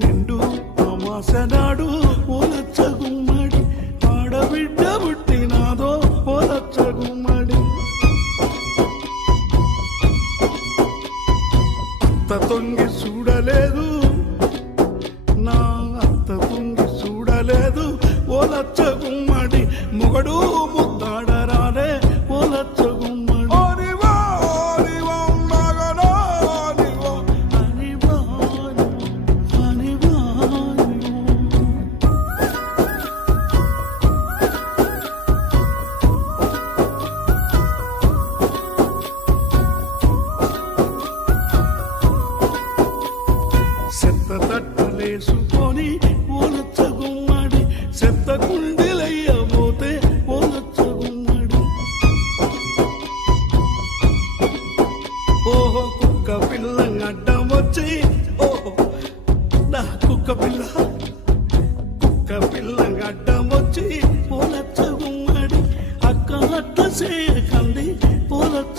నిండు అమాసనాడు ఓలచ్చ గుమ్మడి ఆడబిడ్డ పుట్టినాదో ఓలచ్చ గుమ్మడి అత్త తొంగి చూడలేదు నా అత్త తొంగి చూడలేదు ఓలచ్చ గుమ్మడి మొగడు ముద్దాడరాలే ఓలచ్చ గుమ్మడి సెత్త తట్టలేసుకొని ఓలచ్చ గుమ్మడి సెత్త కుండిలయ్యబోతే ఓలచ్చ గుమ్మడి ఓహో కుక్క పిల్ల అడ్డం వచ్చి ఓహో నా కుక్క పిల్ల అడ్డం వచ్చి ఓలచ్చ గుమ్మడి అక్క అట్ల చేయకండి ఓలచ్చ